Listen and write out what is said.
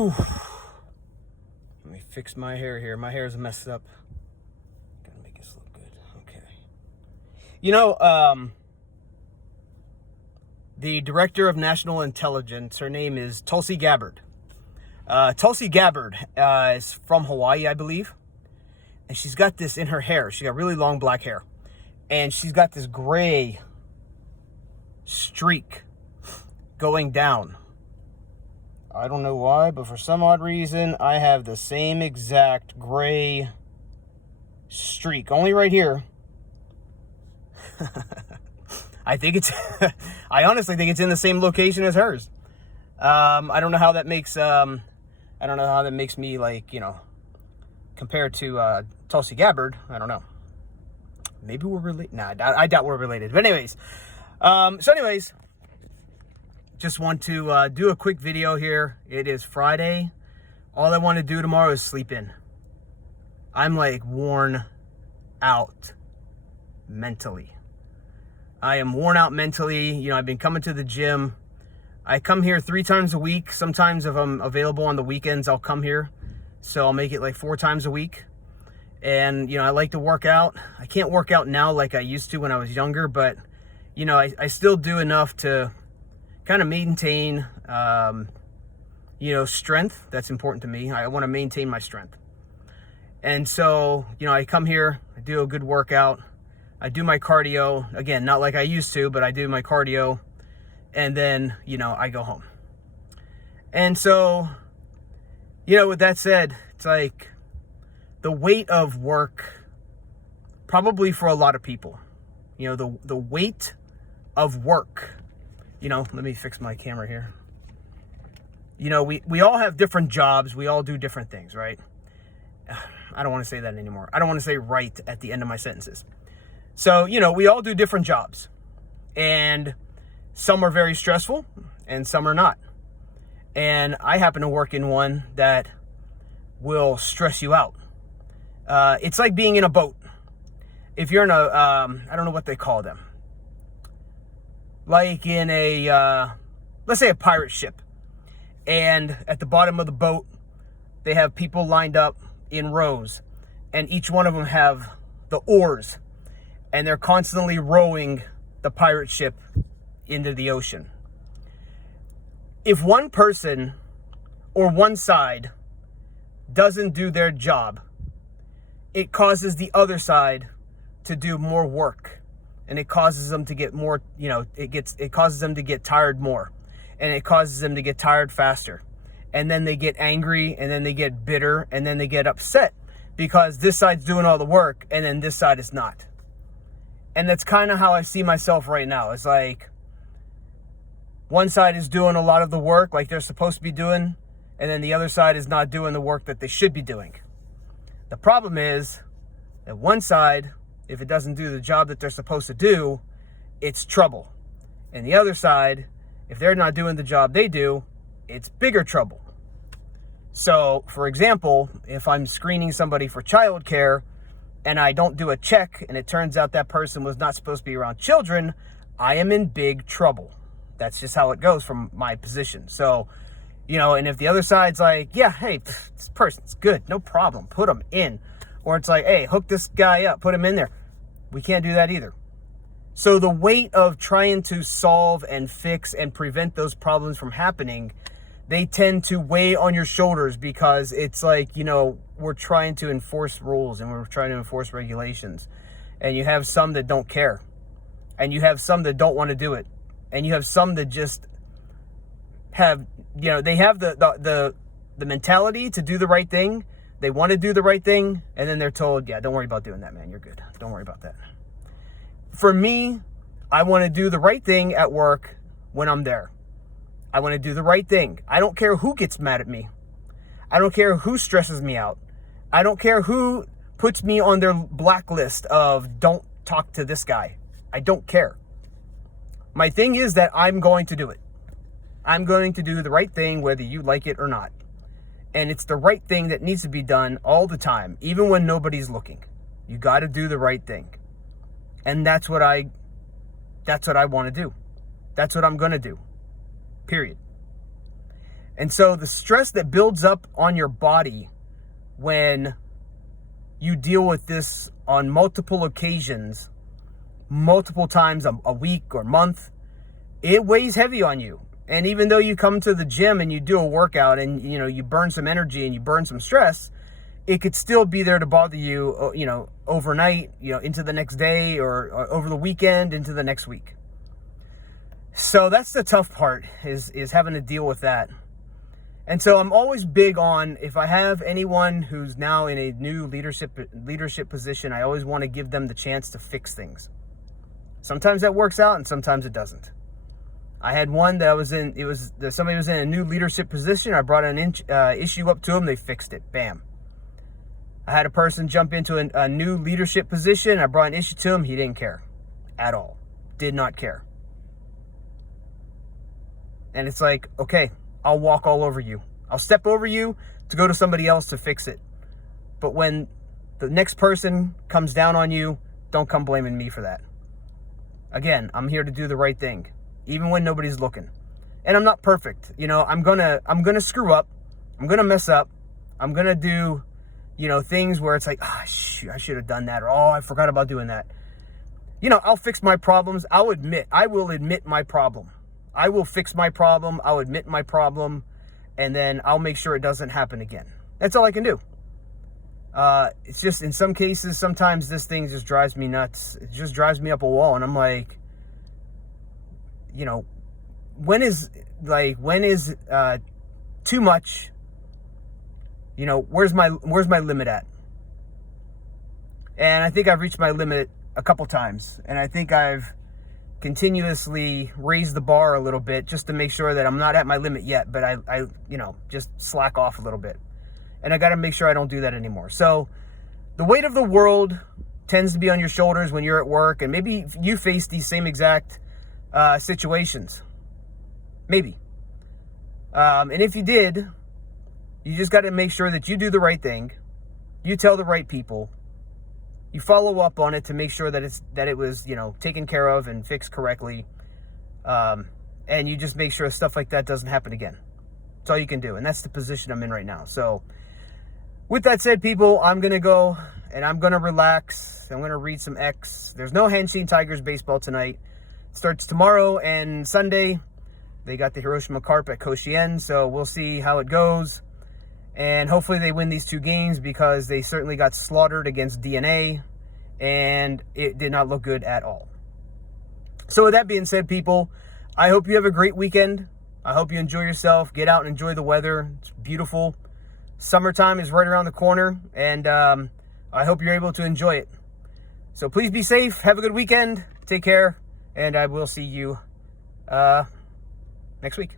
Whew. Let me fix my hair here. My hair is messed up. Gotta make this look good. Okay. You know, the director of national intelligence, her name is Tulsi Gabbard. Tulsi Gabbard is from Hawaii, I believe. And she's got this in her hair. She got really long black hair. And she's got this gray streak going down. I don't know why, but for some odd reason, I have the same exact gray streak. Only right here. I think it's, I honestly think it's in the same location as hers. I don't know how that makes, me, like, you know, compared to Tulsi Gabbard. I don't know. Maybe we're related. Nah, I doubt we're related. But anyways, just want to do a quick video here. It is Friday. All I want to do tomorrow is sleep in. I'm like worn out mentally. I am worn out mentally. You know, I've been coming to the gym. I come here 3 times a week. Sometimes if I'm available on the weekends, I'll come here. So I'll make it like 4 times a week. And, you know, I like to work out. I can't work out now like I used to when I was younger, but, you know, I still do enough to kind of maintain, you know, strength. That's important to me. I want to maintain my strength. And so, you know, I come here, I do a good workout. I do my cardio. Again, not like I used to, but I do my cardio. And then, you know, I go home. And so, you know, with that said, it's like the weight of work, probably for a lot of people, you know, the weight of work, you know, let me fix my camera here. You know, we all have different jobs. We all do different things, right? I don't want to say that anymore. I don't want to say right at the end of my sentences. So, you know, we all do different jobs, and some are very stressful and some are not. And I happen to work in one that will stress you out. It's like being in a boat. If you're in a, I don't know what they call them. Like in a, let's say a pirate ship. And at the bottom of the boat, they have people lined up in rows. And each one of them have the oars. And they're constantly rowing the pirate ship into the ocean. If one person or one side doesn't do their job, it causes the other side to do more work, and it causes them to get more, you know, it causes them to get tired more, and it causes them to get tired faster. And then they get angry, and then they get bitter, and then they get upset because this side's doing all the work and then this side is not. And that's kind of how I see myself right now. It's like one side is doing a lot of the work like they're supposed to be doing, and then the other side is not doing the work that they should be doing. The problem is that one side, if it doesn't do the job that they're supposed to do, it's trouble. And the other side, if they're not doing the job they do, it's bigger trouble. So, for example, if I'm screening somebody for childcare and I don't do a check and it turns out that person was not supposed to be around children, I am in big trouble. That's just how it goes from my position. So, you know, and if the other side's like, yeah, hey, this person's good, no problem, put them in. Or it's like, hey, hook this guy up, put him in there. We can't do that either. So the weight of trying to solve and fix and prevent those problems from happening, they tend to weigh on your shoulders because it's like, you know, we're trying to enforce rules and we're trying to enforce regulations. And you have some that don't care. And you have some that don't want to do it. And you have some that just have, you know, they have the mentality to do the right thing. They want to do the right thing. And then they're told, yeah, don't worry about doing that, man. You're good. Don't worry about that. For me, I want to do the right thing at work when I'm there. I want to do the right thing. I don't care who gets mad at me. I don't care who stresses me out. I don't care who puts me on their blacklist of don't talk to this guy. I don't care. My thing is that I'm going to do it. I'm going to do the right thing whether you like it or not. And it's the right thing that needs to be done all the time, even when nobody's looking. You got to do the right thing. And that's what I want to do. That's what I'm going to do. Period. And so the stress that builds up on your body when you deal with this on multiple occasions, multiple times a week or month, it weighs heavy on you. And even though you come to the gym and you do a workout and, you know, you burn some energy and you burn some stress, it could still be there to bother you, you know, overnight, you know, into the next day, or over the weekend, into the next week. So that's the tough part, is having to deal with that. And so I'm always big on, if I have anyone who's now in a new leadership position, I always want to give them the chance to fix things. Sometimes that works out and sometimes it doesn't. I had one that somebody was in a new leadership position. I brought an issue up to them. They fixed it. Bam. I had a person jump into a new leadership position. I brought an issue to him. He didn't care at all. Did not care. And it's like, okay, I'll walk all over you. I'll step over you to go to somebody else to fix it. But when the next person comes down on you, don't come blaming me for that. Again, I'm here to do the right thing, even when nobody's looking. And I'm not perfect. You know, I'm gonna screw up. I'm gonna mess up. I'm gonna do, you know, things where it's like, ah, shoot, I should have done that, or oh, I forgot about doing that. You know, I'll fix my problems. I will admit my problem. I will fix my problem. I'll admit my problem, and then I'll make sure it doesn't happen again. That's all I can do. It's just, in some cases, sometimes this thing just drives me nuts. It just drives me up a wall, and I'm like, you know, when is too much? You know, where's my limit at? And I think I've reached my limit a couple times, and I think I've continuously raised the bar a little bit just to make sure that I'm not at my limit yet, but I you know, just slack off a little bit. And I got to make sure I don't do that anymore. So the weight of the world tends to be on your shoulders when you're at work, and maybe you face these same exact situations. Maybe. And if you did, you just got to make sure that you do the right thing. You tell the right people. You follow up on it to make sure that it was, you know, taken care of and fixed correctly. And you just make sure stuff like that doesn't happen again. That's all you can do. And that's the position I'm in right now. So with that said, people, I'm going to go and I'm going to relax. I'm going to read some X. There's no Hanshin Tigers baseball tonight. It starts tomorrow and Sunday. They got the Hiroshima Carp at Koshien, so we'll see how it goes. And hopefully they win these 2 games, because they certainly got slaughtered against DNA, and it did not look good at all. So with that being said, people, I hope you have a great weekend. I hope you enjoy yourself. Get out and enjoy the weather. It's beautiful. Summertime is right around the corner, and I hope you're able to enjoy it. So please be safe. Have a good weekend. Take care, and I will see you next week.